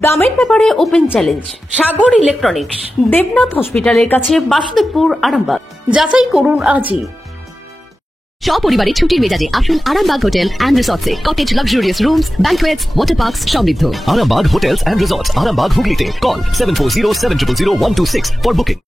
দামের ব্যাপারে open challenge সাগর electronics, Debnath হসপিটালের কাছে, বাসুদেবপুর, আরামবাগ। যাচাই করুন আজই। সপরিবারে ছুটির মেজাজে আসুন আরামবাগ হোটেল অ্যান্ড রিসর্টসে। Cottage, luxurious rooms, banquets, water parks সমৃদ্ধ। Arambag Hotels and Resorts, Arambag Hooghly. Call 740-700-126 for booking.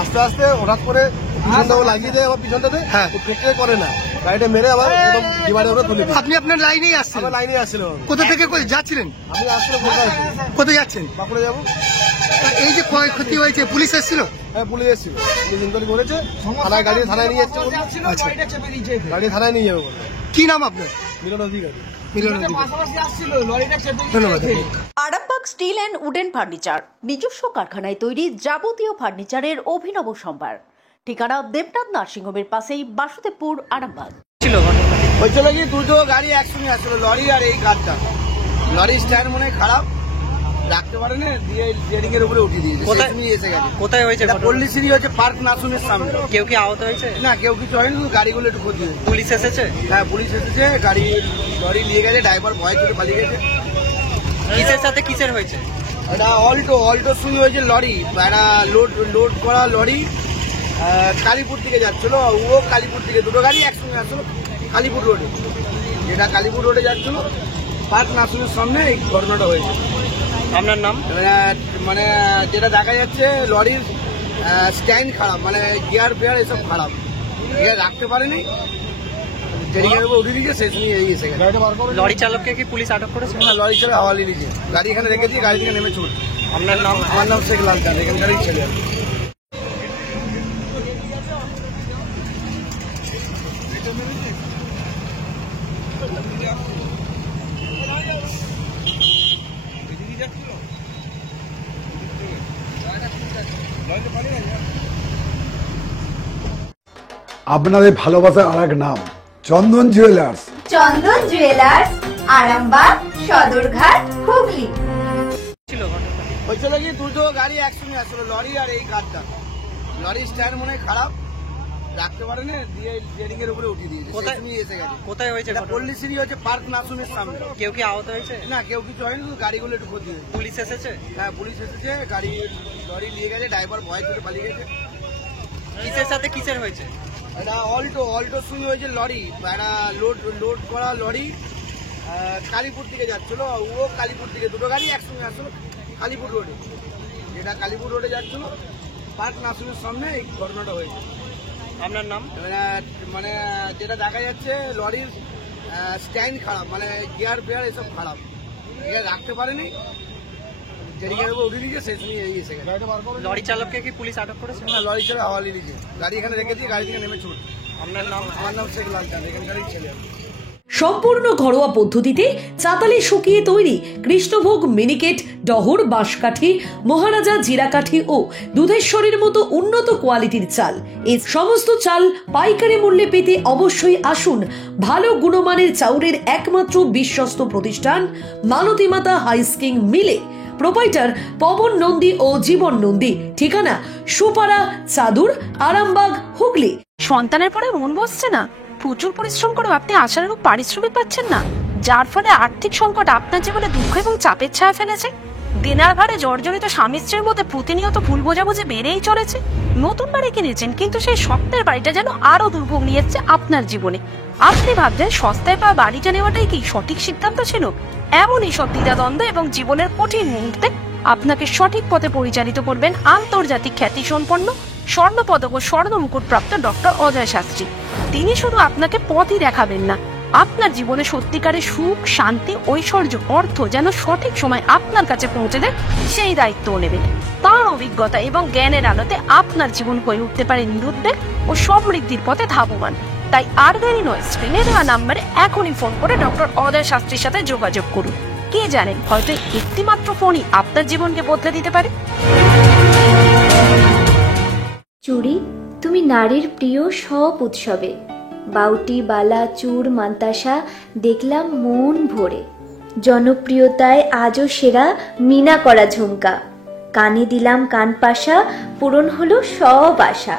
আস্তে আস্তে হঠাৎ করে পিছনটাও লাগিয়ে দেয়, আবার পিছনটাতে ব্রেক করে না, গাড়িটা মেরে আবার ডিভাইডে ওরা তুলে দেয়। আপনি আপনার লাইনেই আসছেন? আমার লাইনে আসছিল। কোথা থেকে যাচ্ছিলেন? আমি আসছিলাম কলকাতা। কোথায় যাচ্ছেন? বাঁকুড়া যাবো। এই যে ক্ষয়ক্ষতি হয়েছে, পুলিশ এসেছিল? হ্যাঁ, পুলিশ এসেছিল, পুলিশ ইনকোয়ারি করেছে, থানায় গাড়ি থানায় নিয়ে যাচ্ছে। আচ্ছা, গাড়ি থানায় নিয়ে যাবো। কি নাম আপনার? মিলন অধিকারী। ধন্যবাদ। Arambagh steel and wooden furniture, নিজস্ব কারখানায় তৈরি যাবতীয় ফার্নিচারের অভিনব সম্ভার। ঠিকানা দেবনাথ নার্সিংহোমের পাশেই, বাসুদেবপুর, আরামবাগ। হয়েছিল কি, দুটো গাড়ি একসঙ্গে আসছিল, লরি আর এই কারটা। লরি স্ট্যান্ড মনে হয় খারাপ, রাখতে পারে না, দিয়ে স্টিয়ারিং এর উপরে উঠিয়ে দিয়েছে। এসে গেছে। কোথায় হয়েছে? পল্লীশ্রী হচ্ছে, পার্ক নাসুমের সামনে। কেউ কি আহত হয়েছে? না, কেউ কিছু হয়নি, শুধু গাড়িগুলো একটু ক্ষতি হয়েছে। পুলিশ এসেছে? হ্যাঁ, পুলিশ এসেছে, গাড়ি লরি নিয়ে গেছে, ড্রাইভার ভয় করে পালিয়ে গেছে। কিসের সাথে কিসের হয়েছে? এটা অল্টোর সঙ্গে হয়েছে লরি, একটা লোড করা লরি কালীপুর থেকে যাচ্ছিল, ও কালীপুর থেকে, দুটো গাড়ি একসঙ্গে আসছিল কালীপুর রোডে। যেটা কালীপুর রোডে যাচ্ছিল, পার্ক নাসুমের সামনে এই ঘটনাটা হয়েছে। আপনার নাম? মানে যেটা দেখা যাচ্ছে, লরির স্ট্যান্ড খারাপ, মানে গিয়ার ফেয়ার এসব খারাপ, গিয়ার রাখতে পারেনি, উঠে দিয়েছে, সেই সঙ্গে এই এসে গেছে। লরি চালককে কি পুলিশ আটক করেছে? না, লরি চালক হাওয়ালি দিয়েছে, গাড়ি এখানে রেখে দিয়ে গাড়ি থেকে নেমে ছুটছে। আপনার নাম? আমার নাম শেখ লাল চাঁদ, এখানকারই ছেলে। আপনাদের ভালোবাসার আর এক নাম চন্দন জুয়েলার্স। চন্দন জুয়েলার্স, আরামবাগ, সদরঘাট, হুগলি। হয়েছিল কি, দুটো গাড়ি একসঙ্গে আসছিল, লরি আর এই কারটা। লরি স্ট্যান্ড মনে হয় খারাপ, রাখতে পারে না, দিয়ে স্টিয়ারিং এর উপরে উঠিয়ে দিয়েছে। এসে গেছে। কোথায় হয়েছে? পল্লীশ্রী হচ্ছে, পার্ক নাসুমের সামনে। কেউ কি আহত হয়েছে? না, কেউ কিছু হয়নি, শুধু গাড়িগুলো একটু ক্ষতি হয়েছে। পুলিশ এসেছে? হ্যাঁ, পুলিশ এসেছে, গাড়ি লরি নিয়ে গেছে, ড্রাইভার ভয় করে পালিয়ে গেছে। কিসের সাথে কিসের হয়েছে? এটা অল্টোর সঙ্গে হয়েছে লরি, একটা লোড করা লরি কালীপুর থেকে যাচ্ছিল, ও কালীপুর থেকে, দুটো গাড়ি একসঙ্গে আসছিল কালীপুর রোডে। যেটা কালীপুর রোডে যাচ্ছিল, পার্ক নাসুমের সামনে এই ঘটনাটা হয়েছে। আপনার নাম? মানে যেটা দেখা যাচ্ছে, লরির স্ট্যান্ড খারাপ, মানে গিয়ার ফেয়ার এসব খারাপ, গিয়ার রাখতে পারেনি, স্টিয়ারিং এর উপরে উঠে দিয়েছে, সেই সঙ্গে এই এসে গেছে। লরি চালককে কি পুলিশ আটক করেছে? না, লরি চালক হাওয়ালি দিয়েছে, গাড়ি এখানে রেখে দিয়ে গাড়ি থেকে নেমে ছুটছে। আপনার নাম? আমার নাম শেখ লাল চাঁদ, এখানকারই ছেলে। সম্পূর্ণ ঘরোয়া পদ্ধতিতে চাতালে শুকিয়ে তৈরি কৃষ্ণভোগ মিনিকেট, ডহর, বাঁশকাঠি, মহারাজা জিরাকাঠি ও দুধেশ্বরীর মতো উন্নত কোয়ালিটির চাল। এই সমস্ত চাল পাইকারি মূল্যে পেতে অবশ্যই আসুন ভালো গুণমানের চাউলের একমাত্র বিশ্বস্ত প্রতিষ্ঠান মালতীমাতা হাইস্কিং মিলে। প্রোপাইটার পবন নন্দী ও জীবন নন্দী। ঠিকানা সুপারা, চাদুর, আরামবাগ, হুগলি। সন্তানের পরে মন বসছে না, প্রচুর পরিশ্রম করেও আপনি আশানুরূপ পারিশ্রমিক পাচ্ছেন না, যার ফলে আর্থিক সংকট আপনার জীবনে দুঃখ এবং চাপের ছায়া ফেলেছে। দেনার ভারে জর্জরিত স্বামী স্ত্রীর মধ্যে প্রতিনিয়ত ভুল বোঝাবুঝি বেড়েই চলেছে। নতুন বাড়ি কিনেছেন, কিন্তু সেই স্বপ্নের বাড়িটা যেন আরো দুর্ভোগ নিয়ে এসেছে আপনার জীবনে। আপনি ভাবছেন সস্তায় পাওয়া বাড়িটা নেওয়াটাই কি সঠিক সিদ্ধান্ত ছিল? এমনই সব দ্বিধাদ্বন্দ্ব এবং জীবনের কঠিন মুহূর্তে আপনাকে সঠিক পথে পরিচালিত করবেন আন্তর্জাতিক খ্যাতিসম্পন্ন স্বর্ণপদক ও স্বর্ণ মুকুট প্রাপ্ত ডক্টর অজয় শাস্ত্রী। তিনি শুধু আপনাকে পথই দেখাবেন না, আপনার জীবনে সত্যিকারের সুখ, শান্তি, ঐশ্বর্য, অর্থ যেন সঠিক সময় আপনার কাছে পৌঁছে দেয়, সেই দায়িত্বও নেবেন। তার অভিজ্ঞতা এবং জ্ঞানের আলোতে আপনার জীবন হয়ে উঠতে পারে নিরুদ্বেগ ও সমৃদ্ধির পথে ধাবমান। তাই আর দেরি নয়, স্ক্রিনে দেওয়া নাম্বারে এখনই ফোন করে ডক্টর অদয় শাস্ত্রীর সাথে যোগাযোগ করুন। কে জানেন, হয়তো একটি মাত্র ফোনই আপনার জীবনকে বদলে দিতে পারে। চুড়ি, তুমি নারীর প্রিয় সব উৎসবে। বাউটি, বালা, চূড়, মান্তাসা দেখলাম মন ভরে। জনপ্রিয়তায় আজও সেরা মিনা করা ঝুমকা। কানে দিলাম কানপাশা, পূরণ হলো সব আশা।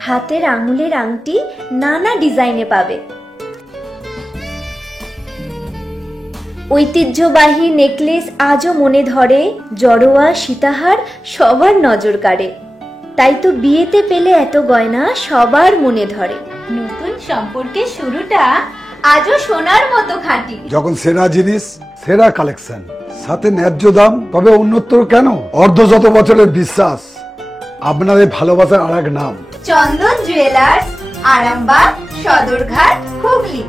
হাতের আঙুলের আংটি নানা ডিজাইনে পাবে। ঐতিহ্যবাহী নেকলেস আজও মনে ধরে। জড়োয়া, সীতাহার সবার নজর কাড়ে। তাই তো বিয়েতে পেলে এত গয়না সবার মনে ধরে। নতুন সম্পর্কের শুরুটা আজও সোনার মতো খাঁটি। যখন সেরা জিনিস, সেরা কালেকশন, সাথে ন্যায্য দাম, তবে উন্নতর কেন? অর্ধশত বছরের বিশ্বাস, আপনাদের ভালোবাসার আর এক নাম। চন্দন জুয়েলার্স, আরামবাগ, সদরঘাট, হুগলি।